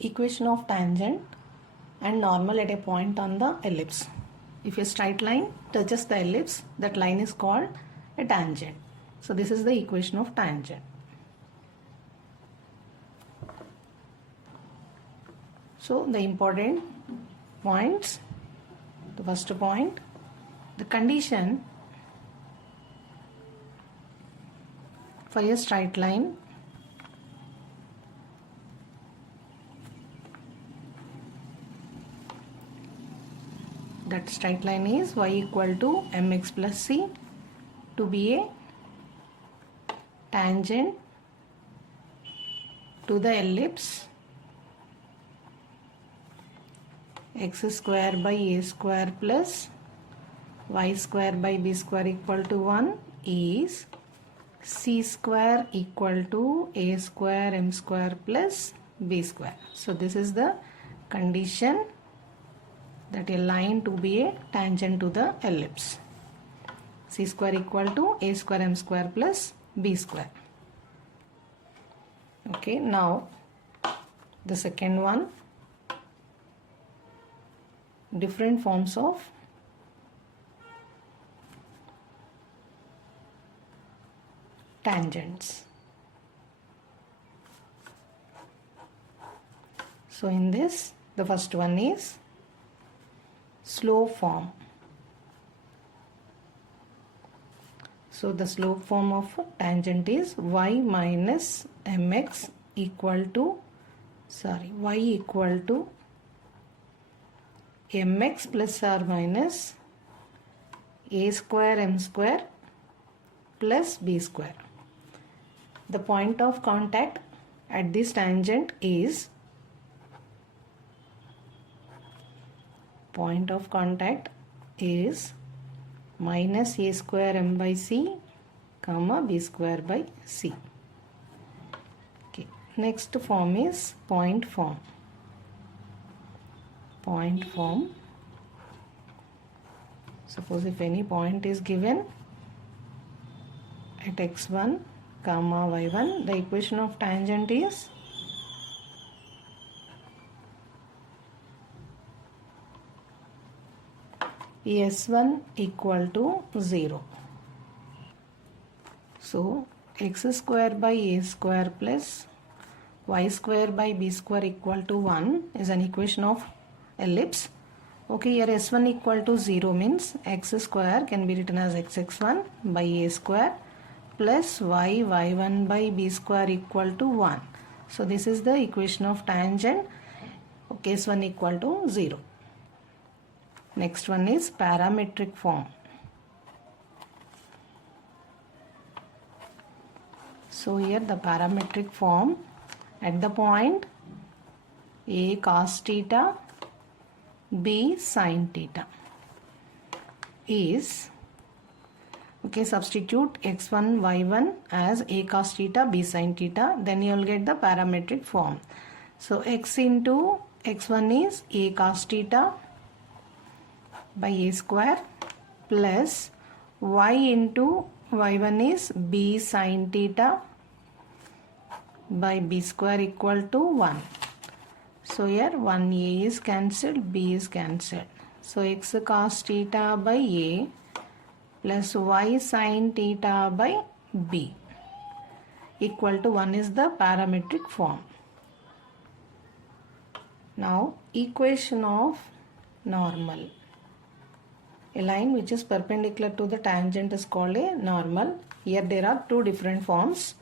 equation of tangent and normal at a point on the ellipse. If a straight line touches the ellipse, that line is called a tangent. So this is the equation of tangent. So the important points, the first point, the condition for a straight line that straight line is y equal to mx plus c to be a tangent to the ellipse x square by a square plus y square by b square equal to 1 is c square equal to a square m square plus b square. So this is the condition that a line to be a tangent to the ellipse. C square equal to a square m square plus b square. Okay, now the second one, different forms of tangents. So in this, the first one is slope form. So the slope form of tangent is y minus mx equal to y equal to mx plus or minus a square m square plus b square. The point of contact at this tangent is minus a square m by c comma b square by c. Okay. Next form is point form. Point form. Suppose if any point is given at x1 comma y1, the equation of tangent is s1 equal to 0. So x square by a square plus y square by b square equal to 1 is an equation of ellipse. Okay, here s1 equal to 0 means x square can be written as xx1 by a square plus y1 by b square equal to 1. So this is the equation of tangent. Okay, s1 equal to 0. Next one is parametric form. So here the parametric form at the point a cos theta b sin theta is, okay, substitute x1 y1 as a cos theta b sin theta, then you will get the parametric form. So x into x1 is a cos theta by a square plus y into y1 is b sin theta by b square equal to 1. So here 1a is cancelled, b is cancelled. So x cos theta by a plus y sin theta by b equal to 1 is the parametric form. Now equation of normal. A line which is perpendicular to the tangent is called a normal. Here there are two different forms.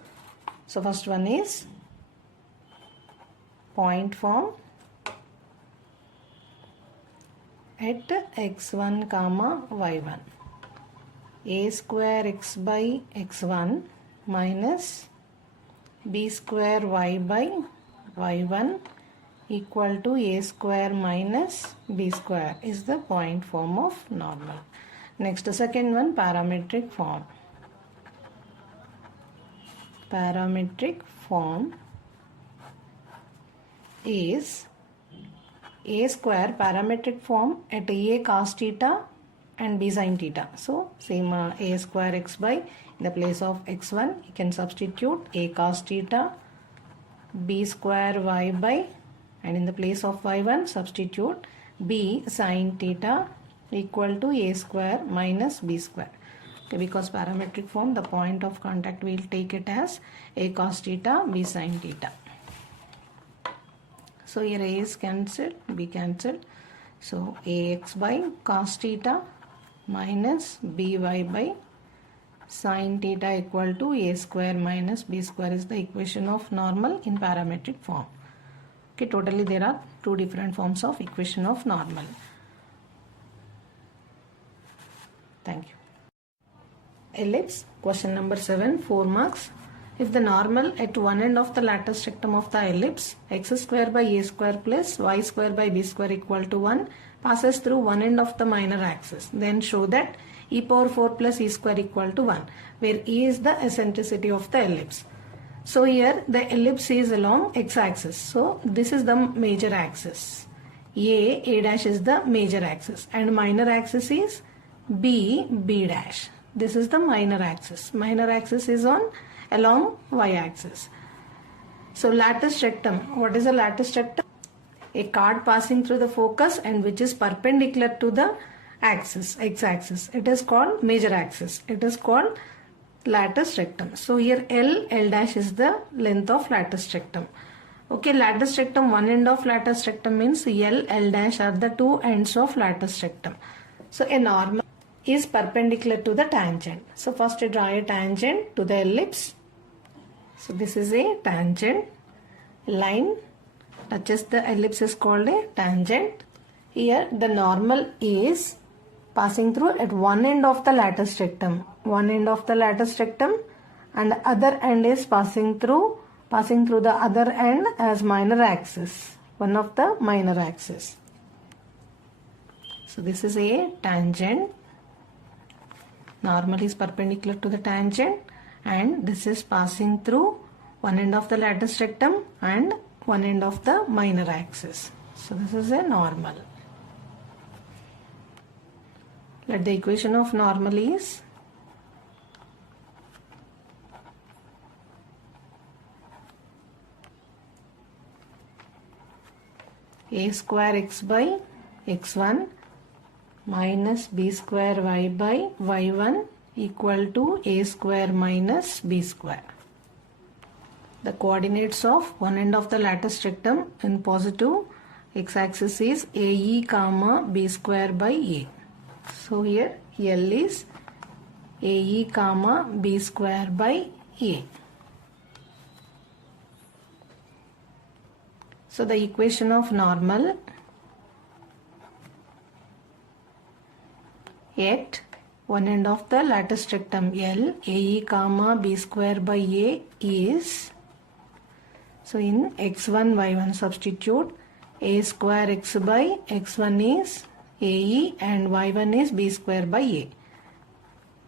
So first one is point form at x1 comma y1. A square x by x1 minus b square y by y1 equal to a square minus b square is the point form of normal. Next, second one, parametric form. Parametric form is a square parametric form at a cos theta and b sin theta. So same a square x by, in the place of x1 you can substitute a cos theta b square y by and in the place of y1 substitute b sine theta equal to a square minus b square. Okay, because parametric form, the point of contact we will take it as a cos theta b sine theta. So here a is cancelled, b cancelled. So ax by cos theta minus by by sine theta equal to a square minus b square is the equation of normal in parametric form. Okay, totally there are two different forms of equation of normal. Thank you. Ellipse, question number 7, 4 marks. If the normal at one end of the lattice rectum of the ellipse, x square by a square plus y square by b square equal to 1 passes through one end of the minor axis, then show that e power 4 plus e square equal to 1, where e is the eccentricity of the ellipse. So here the ellipse is along x-axis. So this is the major axis. A dash is the major axis and minor axis is b dash. This is the minor axis. Minor axis is on along y-axis. So lattice rectum. What is a lattice rectum? A chord passing through the focus and which is perpendicular to the axis, x-axis. It is called major axis. It is called lattice rectum. So here L dash is the length of lattice rectum. Okay, lattice rectum, one end of lattice rectum means L dash are the two ends of lattice rectum. So a normal is perpendicular to the tangent. So first draw a tangent to the ellipse. So this is a tangent. Line touches the ellipse is called a tangent. Here the normal is passing through at one end of the lattice rectum. One end of the lattice rectum and the other end is passing through the other end as minor axis. One of the minor axis. So this is a tangent. Normal is perpendicular to the tangent and this is passing through one end of the lattice rectum and one end of the minor axis. So this is a normal. Let the equation of normal is a square x by x1 minus b square y by y1 equal to a square minus b square. The coordinates of one end of the lattice rectum in positive x-axis is ae comma b square by a. So here L is ae comma b square by a. So the equation of normal at one end of the lattice rectum L ae comma b square by a is, so in x1 y1 substitute a square x by x1 is ae and y1 is b square by a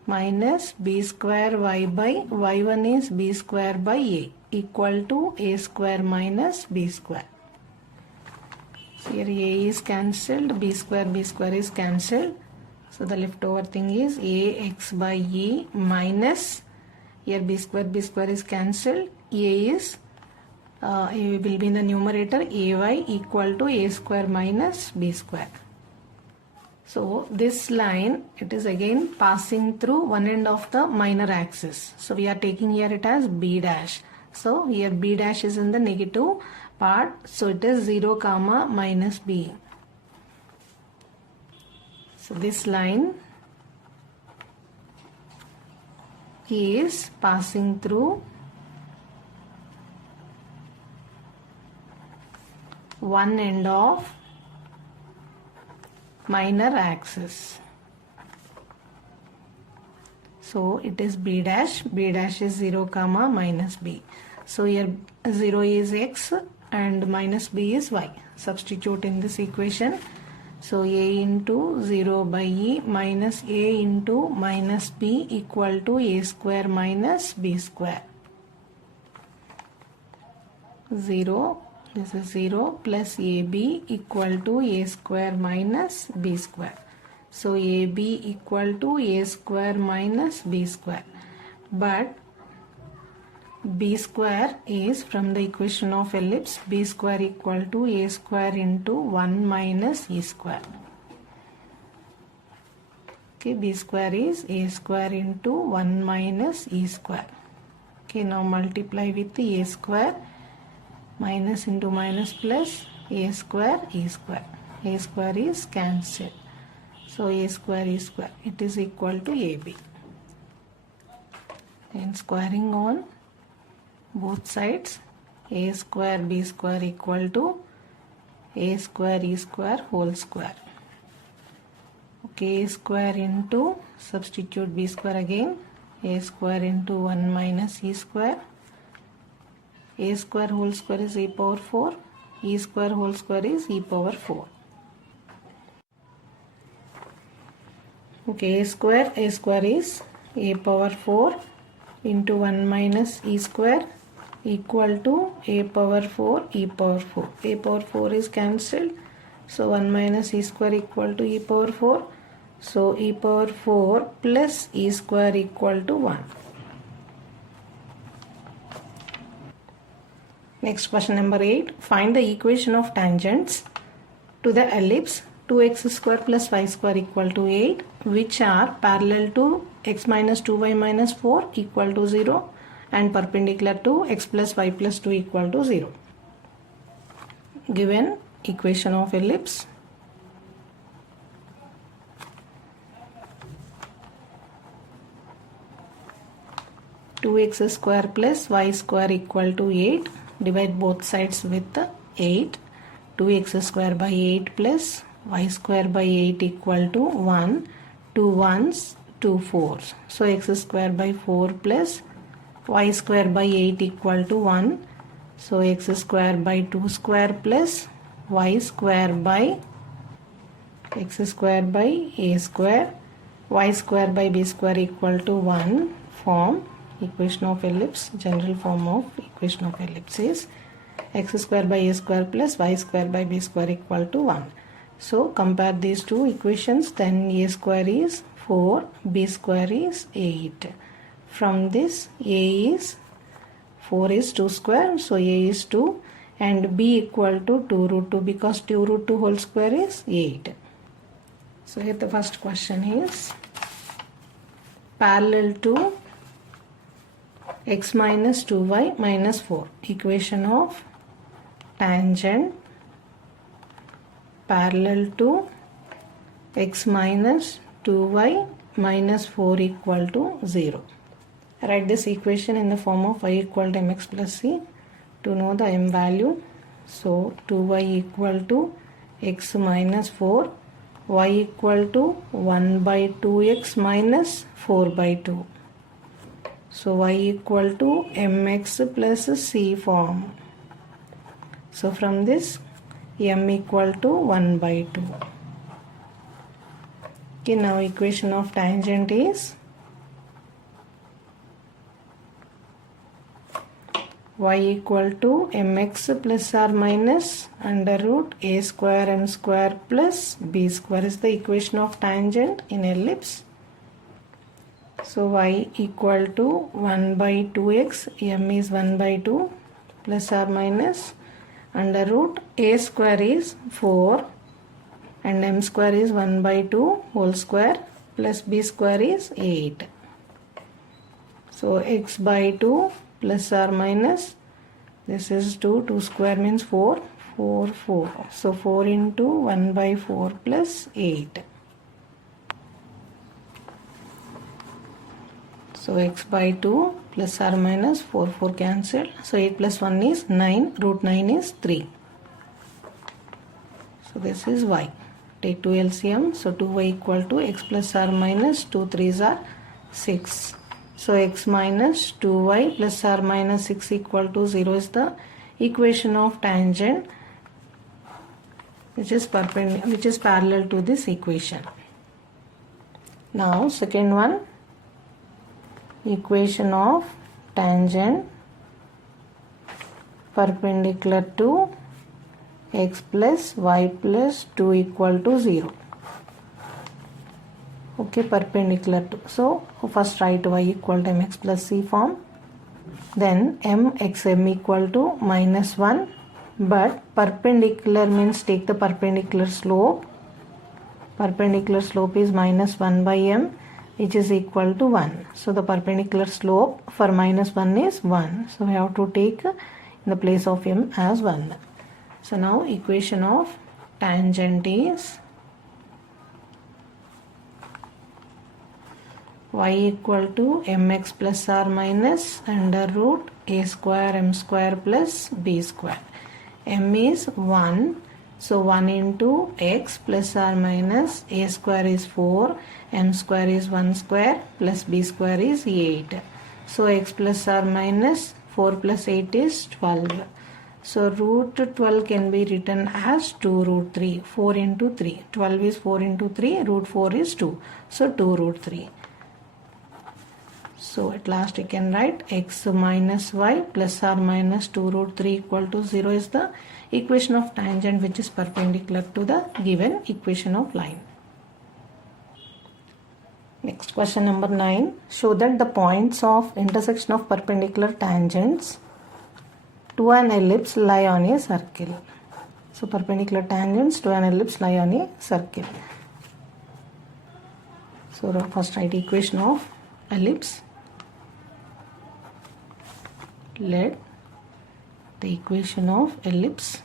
minus b square y by y1 is b square by a equal to a square minus b square. So here a is cancelled, b square is cancelled. So the leftover thing is ax by e minus, here b square is cancelled, a is a will be in the numerator, ay equal to a square minus b square. So this line, it is again passing through one end of the minor axis. So we are taking here it as b dash. So here b dash is in the negative part. So it is 0 comma minus b. So this line is passing through one end of minor axis. So it is b dash is 0 comma minus b. So here 0 is x and minus b is y. Substitute in this equation. So a into 0 by e minus a into minus b equal to a square minus b square. 0, this is 0 plus ab equal to a square minus b square. So ab equal to a square minus b square. But b square is from the equation of ellipse b square equal to a square into 1 minus e square. Okay, b square is a square into 1 minus e square. Okay, now multiply with the a square, minus into minus plus a square e square. A square is cancelled. So a square e square, it is equal to ab. And squaring on both sides, a square b square equal to a square e square whole square. Okay, a square into, substitute b square again, a square into 1 minus e square. A square whole square is a power 4, e square whole square is e power 4. Okay, a square is a power 4 into 1 minus e square equal to a power 4 e power 4. A power 4 is cancelled. So 1 minus e square equal to e power 4. So e power 4 plus e square equal to 1. Next question number 8. Find the equation of tangents to the ellipse 2x square plus y square equal to 8 which are parallel to x minus 2y minus 4 equal to 0 and perpendicular to x plus y plus 2 equal to 0. Given equation of ellipse, two x square plus y square equal to 8. Divide both sides with 8. 2x square by 8 plus y square by 8 equal to 1. 2 ones, 2 fours. So x square by 4 plus y square by 8 equal to 1. So x square by 2 square plus y square by x square by a square, y square by b square equal to 1 form equation of ellipse. General form of equation of ellipse is x square by a square plus y square by b square equal to 1. So compare these two equations, then a square is 4, b square is 8. From this a is 4 is 2 square, so a is 2 and b equal to 2 root 2 because 2 root 2 whole square is 8. So here the first question is parallel to x minus 2y minus 4. Equation of tangent parallel to x minus 2y minus 4 equal to 0. Write this equation in the form of y equal to mx plus c to know the m value. So 2y equal to x minus 4, y equal to 1 by 2x minus 4 by 2. So y equal to mx plus c form. So from this m equal to 1 by 2. Okay, now equation of tangent is y equal to mx plus or minus under root a square m square plus b square is the equation of tangent in ellipse. So y equal to 1 by 2x, m is 1 by 2 plus or minus under root a square is 4 and m square is 1 by 2 whole square plus b square is 8. So x by 2 plus or minus, this is 2, 2 square means 4, 4, 4. So 4 into 1 by 4 plus 8. So x by 2 plus or minus 4, 4 cancelled. So 8 plus 1 is 9, root 9 is 3. So this is y. Take 2 LCM. So 2y equal to x plus or minus 2 3s are 6. So x minus 2y plus or minus 6 equal to 0 is the equation of tangent which is parallel to this equation. Now second one, equation of tangent perpendicular to x plus y plus 2 equal to 0. Okay, perpendicular to. So first write y equal to mx plus c form. then mxm equal to minus 1, but perpendicular means take the perpendicular slope. Perpendicular slope is minus 1 by m, which is equal to 1. So the perpendicular slope for minus 1 is 1. So we have to take in the place of m as 1. So now equation of tangent is y equal to mx plus or minus under root a square m square plus b square. M is 1. So 1 into x plus or minus a square is 4, m square is 1 square plus b square is 8. So x plus or minus 4 plus 8 is 12. So root 12 can be written as 2 root 3. 4 into 3. 12 is 4 into 3. Root 4 is 2. So 2 root 3. So at last we can write x minus y plus or minus 2 root 3 equal to 0 is the equation of tangent which is perpendicular to the given equation of line. Next question number 9. Show that the points of intersection of perpendicular tangents to an ellipse lie on a circle. So perpendicular tangents to an ellipse lie on a circle. So first write equation of ellipse. Let the equation of ellipse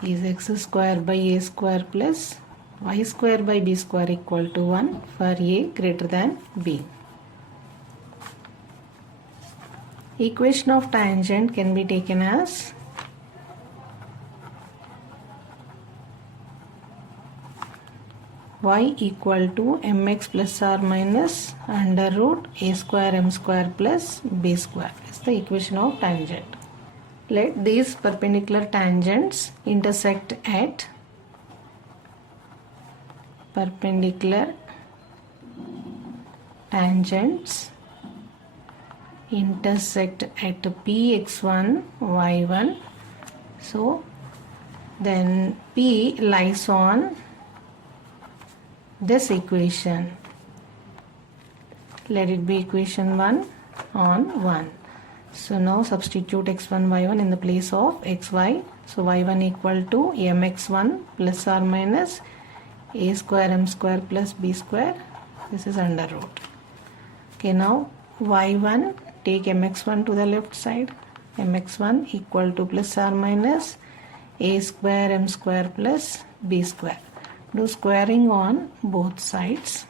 is x square by a square plus y square by b square equal to 1 for a greater than b. Equation of tangent can be taken as y equal to mx plus or minus under root a square m square plus b square is the equation of tangent. Let these perpendicular tangents intersect at perpendicular tangents intersect at px1 y1. So then p lies on this equation. Let it be equation 1 on 1. So now substitute x1 y1 in the place of xy. So y1 equal to mx1 plus or minus a square m square plus b square. This is under root. Okay, now y1 take mx1 to the left side. mx1 equal to plus or minus a square m square plus b square. Do squaring on both sides.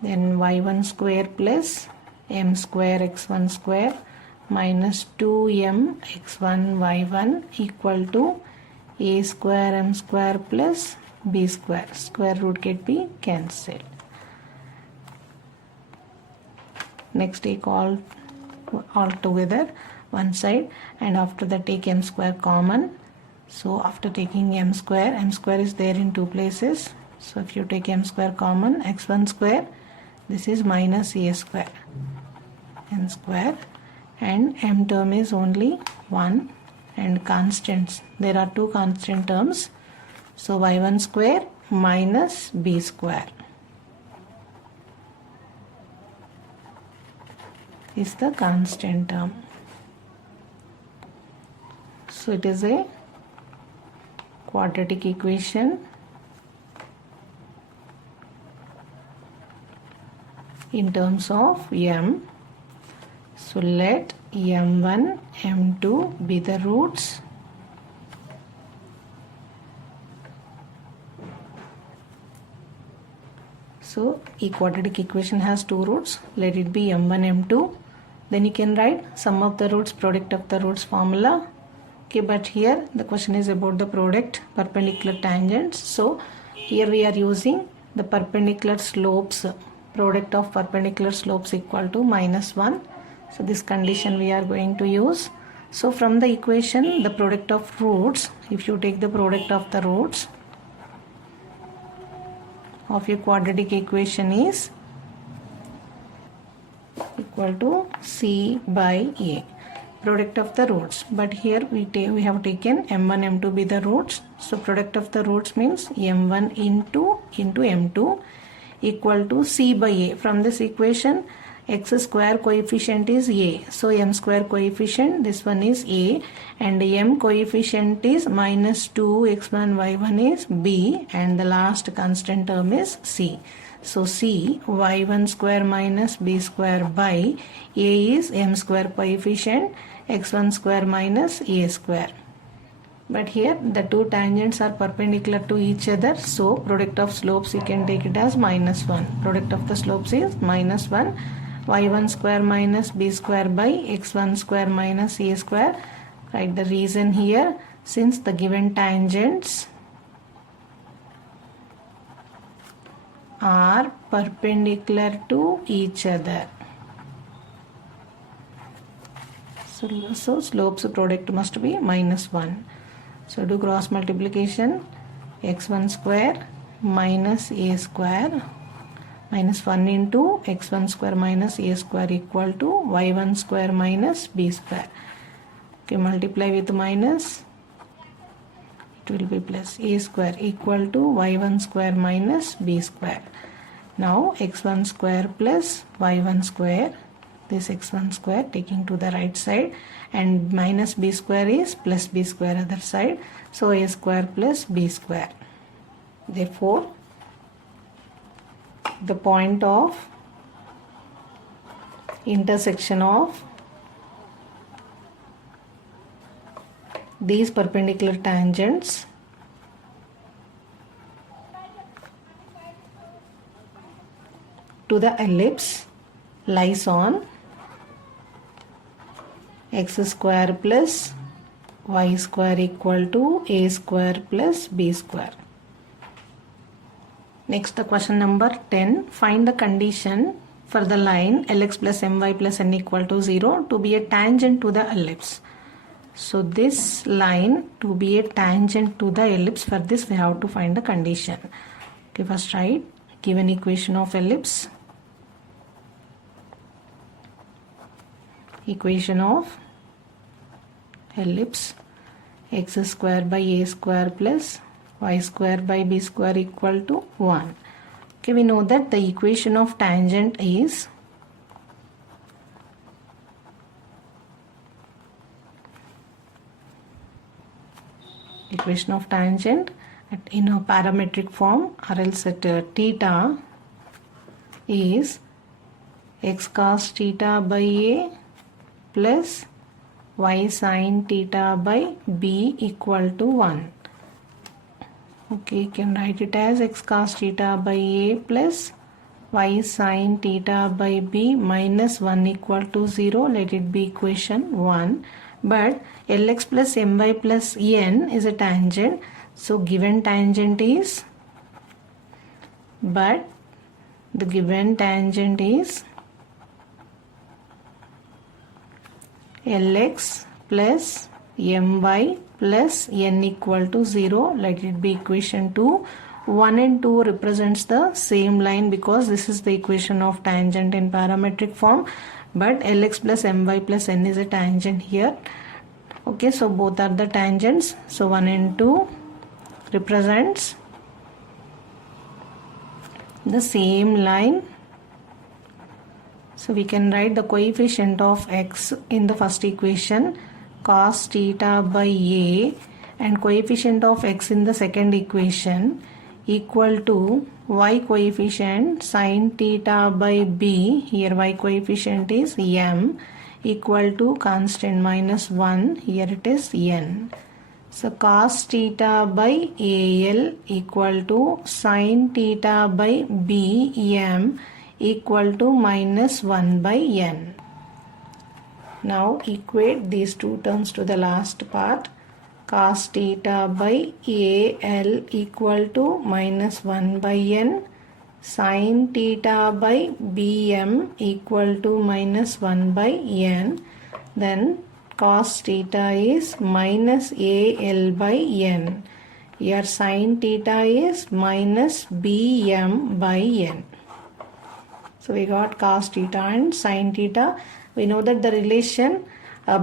Then y1 square plus m square x1 square minus 2m x1 y1 equal to a square m square plus b square. Square root can be cancelled. Next take all together one side, and after that take m square common. So after taking m square is there in two places. So if you take m square common, x1 square, this is minus a square, n square, and m term is only 1, and constants. There are two constant terms. So y1 square minus b square is the constant term. So it is a quadratic equation in terms of m. So let m1, m2 be the roots. So a quadratic equation has two roots. Let it be m1, m2. Then you can write sum of the roots, product of the roots formula. Okay, but here the question is about the product, perpendicular tangents. So here we are using the perpendicular slopes. Product of perpendicular slopes equal to minus 1. So this condition we are going to use. So from the equation, the product of roots, if you take the product of the roots of your quadratic equation is equal to c by a. Product of the roots, but here we have taken m1, m2 be the roots. So product of the roots means m1 into m2 equal to c by a. From this equation, x square coefficient is a. So m square coefficient, this one is a, and m coefficient is minus 2 x1 y1 is b, and the last constant term is c. So c y1 square minus b square by a is m square coefficient, x1 square minus a square. But here the two tangents are perpendicular to each other, so product of slopes you can take it as minus 1. Product of the slopes is minus 1, y1 square minus b square by x1 square minus a square. Write the reason here. Since the given tangents are perpendicular to each other, so slopes product must be minus 1. So do cross multiplication, x1 square minus a square minus 1 into x1 square minus a square equal to y1 square minus b square. Okay, multiply with minus, it will be plus a square equal to y1 square minus b square. Now x1 square plus y1 square, this x1 square taking to the right side, and minus b square is plus b square other side, so a square plus b square. Therefore the point of intersection of these perpendicular tangents to the ellipse lies on x square plus y square equal to a square plus b square. Next, the question number 10. Find the condition for the line Lx plus my plus n equal to 0 to be a tangent to the ellipse. So this line to be a tangent to the ellipse, for this we have to find the condition. Okay, first write given equation of ellipse. Equation of ellipse, x square by a square plus y square by b square equal to 1. Okay, we know that the equation of tangent is in a parametric form, or else at theta is x cos theta by a plus y sin theta by b equal to 1. Okay, you can write it as x cos theta by a plus y sin theta by b minus 1 equal to 0. Let it be equation 1. But Lx plus my plus n is a tangent. So given tangent is, but the given tangent is Lx plus my plus n equal to 0. Let it be equation 2. 1 and 2 represents the same line because this is the equation of tangent in parametric form, but Lx plus my plus n is a tangent here. Okay, so both are the tangents. So 1 and 2 represents the same line. So we can write the coefficient of x in the first equation, cos theta by a, and coefficient of x in the second equation equal to y coefficient sin theta by b. Here y coefficient is m equal to constant minus 1. Here it is n. So cos theta by al equal to sin theta by b m equal to minus 1 by n. Now equate these two terms to the last part. Cos theta by al equal to minus 1 by n. Sin theta by bm equal to minus 1 by n. Then cos theta is minus al by n. Here sin theta is minus bm by n. So we got cos theta and sin theta. We know that the relation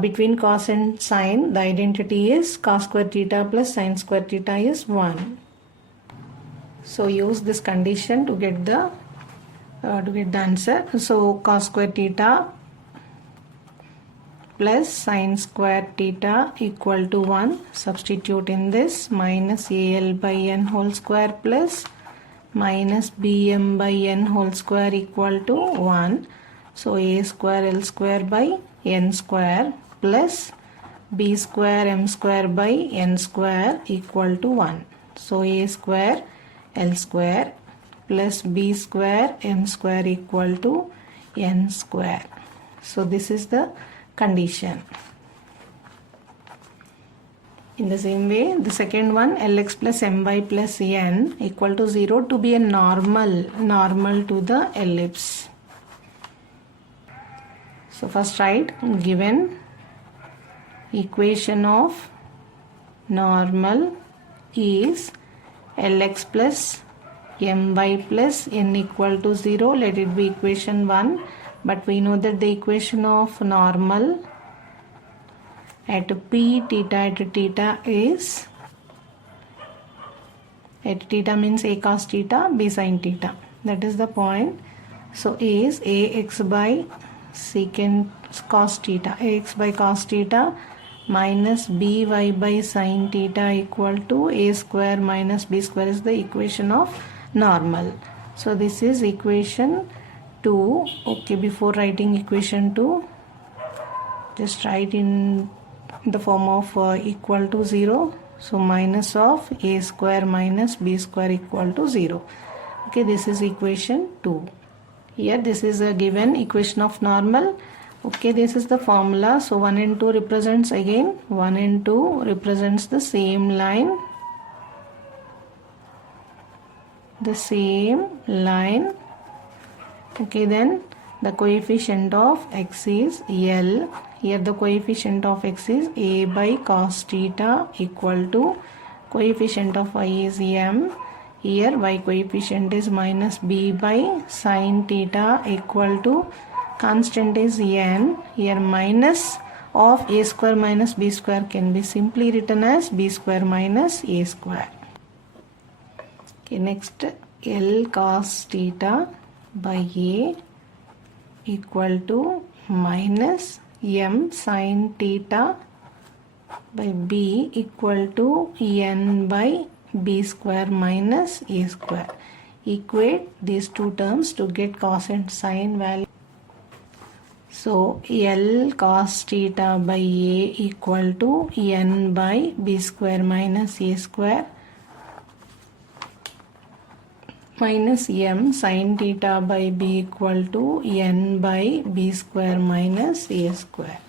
between cos and sin, the identity is cos square theta plus sin square theta is 1. So use this condition to get the to get the answer. So cos square theta plus sin square theta equal to 1. Substitute in this, minus AL by n whole square plus minus BM by n whole square equal to 1. So A square L square by n square plus B square M square by n square equal to 1. So A square L square plus B square M square equal to n square. So this is the condition. In the same way, the second one, Lx plus My plus n equal to 0 to be a normal to the ellipse. So first write, given equation of normal is Lx plus My plus n equal to 0. Let it be equation 1. But we know that the equation of normal at P theta is, at theta means A cos theta, B sin theta. That is the point. So A is Ax by secant cos theta, Ax by cos theta minus By by sin theta equal to A square minus B square is the equation of normal. So this is equation 2. Okay, before writing equation 2, just write in the form of equal to 0. So minus of A square minus B square equal to 0. Okay, this is equation 2. Here this is a given equation of normal. Okay, this is the formula. So 1 and 2 represents again, 1 and 2 represents the same line. The same line. Okay, then the coefficient of x is L. Here the coefficient of x is A by cos theta equal to coefficient of y is M. Here y coefficient is minus B by sin theta equal to constant is n. Here minus of A square minus B square can be simply written as B square minus A square. Okay, next L cos theta by A equal to minus M sin theta by B equal to n by B square minus A square. Equate these two terms to get cos and sin value. So L cos theta by A equal to n by B square minus A square minus M sin theta by B equal to n by B square minus A square.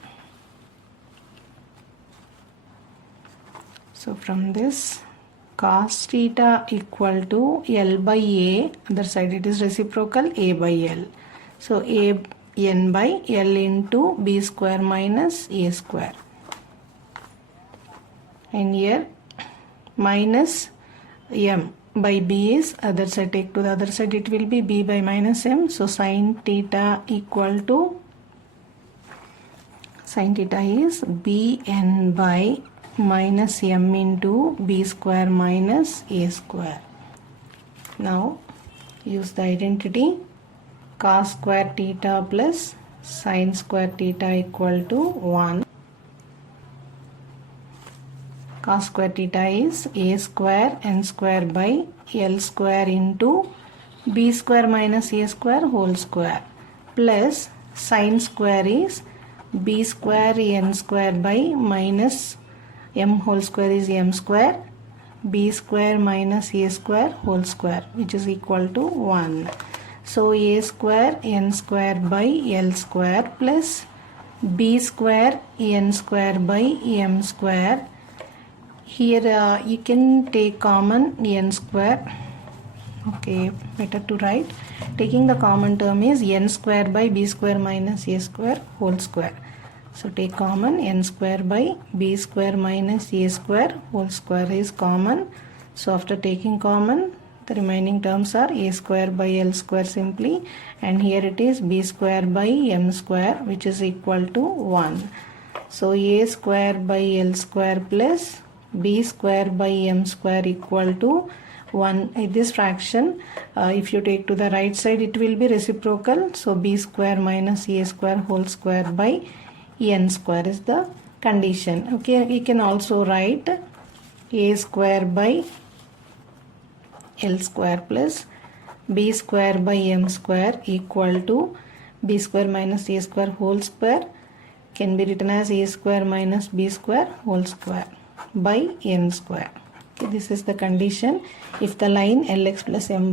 So from this, cos theta equal to L by A, other side it is reciprocal, A by L. So A n by L into B square minus A square. And here minus M by B is other side, take to the other side, it will be B by minus M. So sin theta equal to, sin theta is Bn by minus M into B square minus A square. Now use the identity, cos square theta plus sin square theta equal to 1. Cos square theta is A square n square by L square into B square minus A square whole square plus sin square is B square n square by minus M whole square is M square, B square minus A square whole square, which is equal to 1. So A square n square by L square plus B square n square by M square. Here you can take common n square. Okay, better to write. Taking the common term is n square by B square minus A square whole square. So take common, n square by B square minus A square whole square is common. So after taking common, the remaining terms are A square by L square simply, and here it is B square by M square, which is equal to 1. So A square by L square plus B square by M square equal to this fraction, if you take to the right side, it will be reciprocal. So b square minus a square whole square by n square is the condition. Okay, we can also write a square by l square plus b square by m square equal to b square minus a square whole square can be written as a square minus b square whole square by n square. Okay, this is the condition if the line Lx plus m